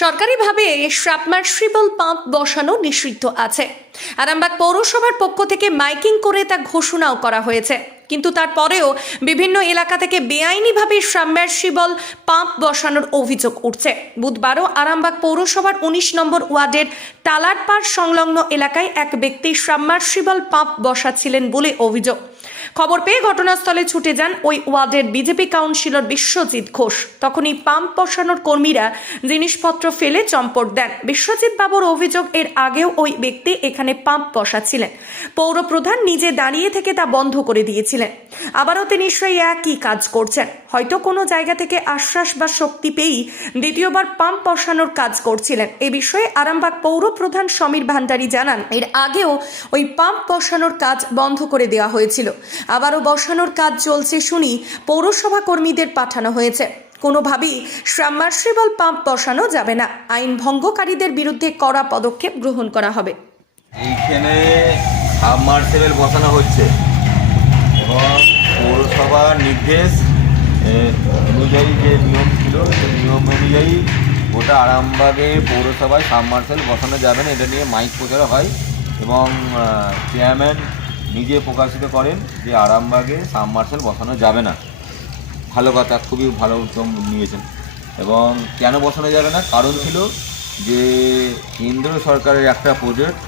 সরকারিভাবে submersible pump বসানো নিষিদ্ধ আছে। আরামবাগ পৌরসভার পক্ষ থেকে মাইকিং করে তা ঘোষণাও করা হয়েছে। কিন্তু তারপরেও বিভিন্ন এলাকা থেকে বেআইনিভাবে সাবমার্সিবল পাম্প বসানোর অভিযোগ উঠছে। বুধবারও আরামবাগ পৌরসভার উনিশ নম্বর ওয়ার্ডের টালারপাড় সংলগ্ন এলাকায় এক ব্যক্তি সাবমার্সিবল পাম্প বসাচ্ছিলেন বলে অভিযোগ। খবর পেয়ে ঘটনাস্থলে ছুটে যান ওই ওয়ার্ডের বিজেপি কাউন্সিলর বিশ্বজিৎ ঘোষ। তখনই পাম্প বসানোর কর্মীরা জিনিসপত্র ফেলে চম্পট দেন। বিশ্বজিৎ বাবুর অভিযোগ এর আগেও ওই ব্যক্তি এখানে পাম্প বসাচ্ছিলেন। পৌর প্রধান নিজে দাঁড়িয়ে থেকে তা বন্ধ করে দিয়েছিলেন। আবারও তিনি সেই একই কাজ করছেন। হয়তো কোনো জায়গা থেকে আশ্বাস বা শক্তি পেয়েই দ্বিতীয়বার পাম্প বসানোর কাজ করছিলেন। এ বিষয়ে আরামবাগ পৌর প্রধান সমীর ভান্ডারী জানান, এর আগেও ওই পাম্প বসানোর কাজ বন্ধ করে দেওয়া হয়েছিল। আবারও বসানোর কাজ চলছে শুনি পৌরসভা কর্মীদের পাঠানো হয়েছে। কোনোভাবেই সাবমার্সিবল পাম্প বসানো যাবে না। আইন ভঙ্গকারীদের বিরুদ্ধে কড়া পদক্ষেপ গ্রহণ করা হবে। এইখানে সাবমার্সেবেল বসানো হচ্ছে এবং পৌরসভার নির্দেশ অনুযায়ী যে নিয়ম ছিল, সেই নিয়ম অনুযায়ী গোটা আরামবাগে পৌরসভায় সাবমার্সেল বসানো যাবে না। এটা নিয়ে মাইক প্রচার হয় এবং চেয়ারম্যান নিজে প্রকাশিত করেন যে আরামবাগে সাবমার্সেল বসানো যাবে না। ভালো কথা, খুবই ভালো উদ্যম নিয়েছেন। এবং কেন বসানো যাবে না? কারণ ছিল যে কেন্দ্র সরকারের একটা প্রজেক্ট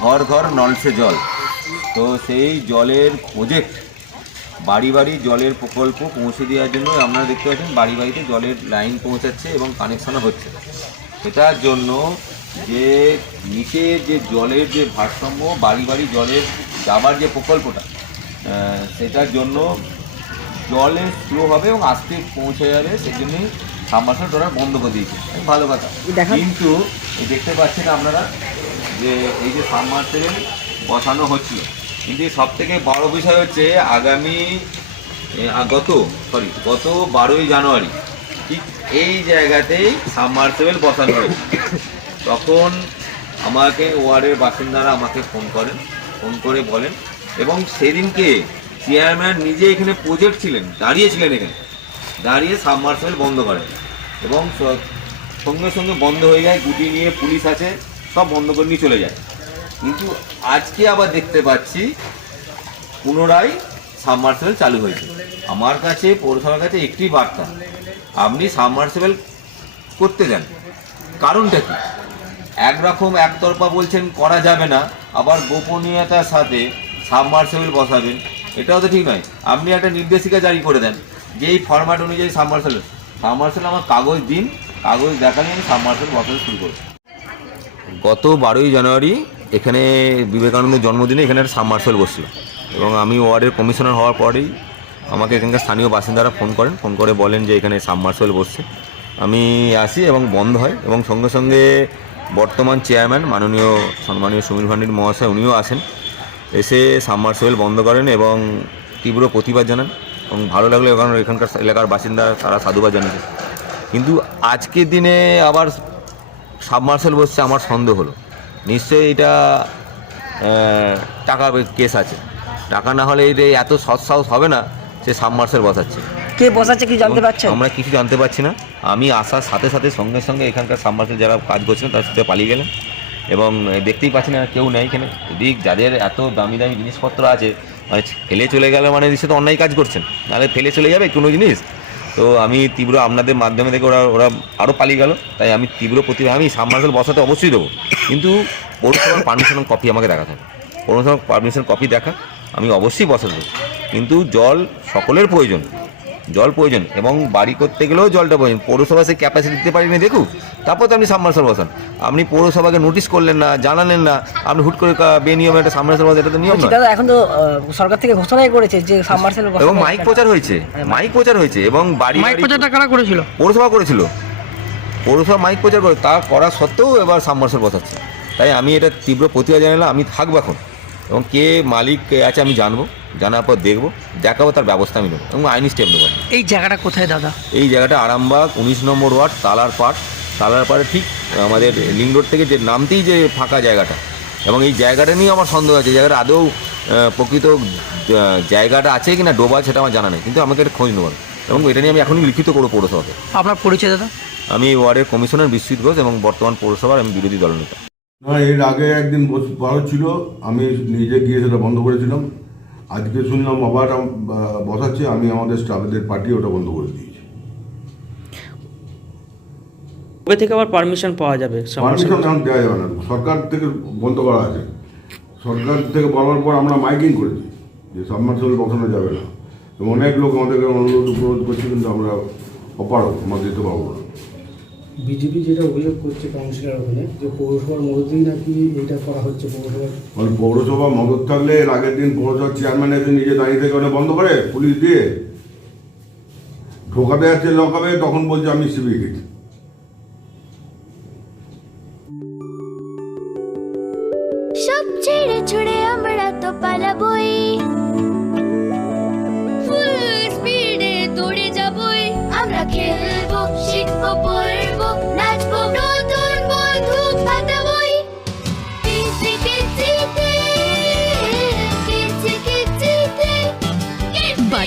ঘর ঘর নলসে জল। তো সেই জলের প্রজেক্ট বাড়ি বাড়ি জলের প্রকল্প পৌঁছে দেওয়ার জন্য আপনারা দেখতে পাচ্ছেন, বাড়ি বাড়িতে জলের লাইন পৌঁছাচ্ছে এবং কানেকশনও হচ্ছে। সেটার জন্য যে নিচে যে জলের যে ভারসাম্য, বাড়ি বাড়ি জলের যাবার যে প্রকল্পটা সেটার জন্য জলে স্লো হবে এবং আস্তে পৌঁছে যাবে সেই জন্যই সাবমার্সাল টোটাল বন্ধ করে দিয়েছে। ভালো কথা। কিন্তু দেখতে পাচ্ছেন আপনারা যে এই যে সাবমার্সেল বসানো হচ্ছিল কিন্তু সব থেকে বড় বিষয় হচ্ছে আগামী গত সরি গত বারোই জানুয়ারি ঠিক এই জায়গাতেই সাবমার্সেবল বসানো হয়েছে। তখন আমাকে ওয়ার্ডের বাসিন্দারা আমাকে ফোন করেন। ফোন করে বলেন। এবং সেদিনকে চেয়ারম্যান নিজে এখানে প্রজেক্ট ছিলেন দাঁড়িয়েছিলেন এখানে। দাঁড়িয়ে সাবমার্সেবল বন্ধ করেন এবং সঙ্গে সঙ্গে বন্ধ হয়ে যায়, গুটি নিয়ে পুলিশ আছে, সব বন্ধ করে নিয়ে চলে যায়। কিন্তু আজকে আবার দেখতে পাচ্ছি, পুনরায় সাবমার্সেবল চালু হয়েছে। আমার কাছে, পৌরসভার কাছে একটি বার্তা, আপনি সাবমার্সেবল করতে দেন কারণটা কি? একরকম একতরফা বলছেন, করা যাবে না। আবার গোপনীয়তার সাথে সাবমার্সেবল বসাবেন। এটাও তো ঠিক নয়। আপনি একটা নির্দেশিকা জারি করে দেন, যে এই ফরম্যাট অনুযায়ী সাবমার্সেল সাবমার্সেল আমার কাগজ দিন, কাগজ দেখালে আমি সাবমার্সেল বসাতে শুরু করব। গত বারোই জানুয়ারি এখানে বিবেকানন্দের জন্মদিনে এখানে একটা সাবমার্সেল বসছিল। এবং আমি ওয়ার্ডের কমিশনার হওয়ার পরেই আমাকে এখানকার স্থানীয় বাসিন্দারা ফোন করেন। ফোন করে বলেন যে এখানে সাবমার্সেল বসছে। আমি আসি এবং বন্ধ হয় এবং সঙ্গে সঙ্গে বর্তমান চেয়ারম্যান মাননীয় সম্মানীয় সমীর ভান্ডির মহাশয় উনিও আসেন এসে সাবমার্সেল বন্ধ করেন এবং তীব্র প্রতিবাদ জানান এবং ভালো লাগল কারণ এখানকার এলাকার বাসিন্দা তারা সাধুবাদ জানিয়েছে। কিন্তু আজকের দিনে আবার সাবমার্সেল বসছে আমার সন্দেহ হলো। নিশ্চয়ই এটা টাকা কেস আছে। টাকা না হলে এটা এত সৎ সাহস হবে না সে সাবমার্সেল বসাচ্ছে। কে বসাচ্ছে কি জানতে পারছেন? আমরা কিছু জানতে পারছি না। আমি আসার সাথে সাথে সঙ্গে সঙ্গে এখানকার সাবমার্সেল যারা কাজ করছিলেন তার সাথে পালিয়ে গেলেন। এবং দেখতেই পাচ্ছি না কেউ নেই এখানে। এদিক যাদের এত দামি দামি জিনিসপত্র আছে মানে ফেলে চলে গেলে মানে নিশ্চয় তো অন্যায় কাজ করছেন। নাহলে ফেলে চলে যাবে কোনো জিনিস? তো আমি তীব্র আপনাদের মাধ্যমে থেকে ওরা ওরা আরও পালিয়ে গেল। তাই আমি তীব্র প্রতিভা, আমি সাবমার্সেল বসাতে অবশ্যই দেবো। কিন্তু পৌরসভার পারমিশন কপি আমাকে দেখাতে হবে পৌরসভার পারমিশন কপি দেখা, আমি অবশ্যই বসাতে দেবো। কিন্তু জল সকলের প্রয়োজন। জল প্রয়োজন এবং বাড়ি করতে গেলেও জলটা প্রয়োজন। পৌরসভা সেই ক্যাপাসিটি দিতে পারিনি দেখুক। তারপর তো আপনি সাবমার্সাল বসান। আপনি পৌরসভাকে নোটিশ করলেন না জানালেন না আপনি হুট করে কা- বেনিয়মে একটা সাবমার্সাল বসান এটা তো নিয়ম না দাদা এখন তো সরকার থেকে ঘোষণাই করেছে যে সাবমার্সেল এবং মাইক প্রচার হয়েছে মাইক প্রচার হয়েছে এবং বাড়ি মাইক প্রচারটা কারা করেছিল? পৌরসভা করেছিল। পৌরসভা মাইক প্রচার করে তা করা সত্ত্বেও এবার সাবমার্সাল বসাচ্ছে। তাই আমি এটা তীব্র প্রতিবাদ জানালাম আমি থাকব এখন। এবং কে মালিক কে আছে আমি জানব। জানার পর দেখব দেখাবো তার ব্যবস্থা আমি নেব এবং আইনি স্টেপ নেব। এই জায়গাটা কোথায় দাদা? এই জায়গাটা আরামবাগ উনিশ নম্বর ওয়ার্ড তালার পাট তালার পাড়ে ঠিক আমাদের লিং রোড থেকে যে নামতেই যে ফাঁকা জায়গাটা। এবং এই জায়গাটা নিয়ে আমার সন্দেহ আছে জায়গাটা আদৌ প্রকৃত জায়গাটা আছে কি না ডোবা সেটা আমার জানা নেই কিন্তু আমাকে এটা খোঁজ নেব। এবং এটা নিয়ে আমি এখনই লিখিত করব পৌরসভাকে। আপনার পরিচয় দাদা? আমি ওয়ার্ডের কমিশনার বিশ্বজিৎ ঘোষ এবং বর্তমান পৌরসভার আমি বিরোধী দলনেতা। না এর আগে একদিন বস- ভালো ছিল আমি নিজে গিয়ে সেটা বন্ধ করেছিলাম। আজকে শুনলাম আবার বসাচ্ছে আমি আমাদের স্টাফদের পার্টি ওটা বন্ধ করে দিয়েছি। কবে থেকে আবার পারমিশন পাওয়া যাবে? পারমিশন এখন দেওয়া যাবে না। সরকার থেকে বন্ধ করা আছে। সরকার থেকে বলার পর আমরা মাইকিং করেছি যে সাবমার্সেবল বসানো যাবে না। এবং অনেক লোক আমাদেরকে অনুরোধ উপরোধ করছে কিন্তু আমরা অপারক আমরা দিতে পারব না। বিজেপি যেটা অভিযোগ করছে কাউন্সিলর ওখানে যে পৌরসভার মধ্যেই নাকি এটা করা হচ্ছে পৌরসভার পৌরসভা মদত থাকলে এর আগের দিন পৌরসভার চেয়ারম্যান এসে নিজে দাঁড়িয়ে থেকে ওটা বন্ধ করে পুলিশ দিয়ে ঢোকাতে যাচ্ছে লকাবে তখন বলছে আমি সিভিক। সব ছেড়ে ছুড়ে আমরা তো পালাবই। ফুল স্পিডে দৌড়ে যাবই। আমরা খেলব শিখব পড়ব।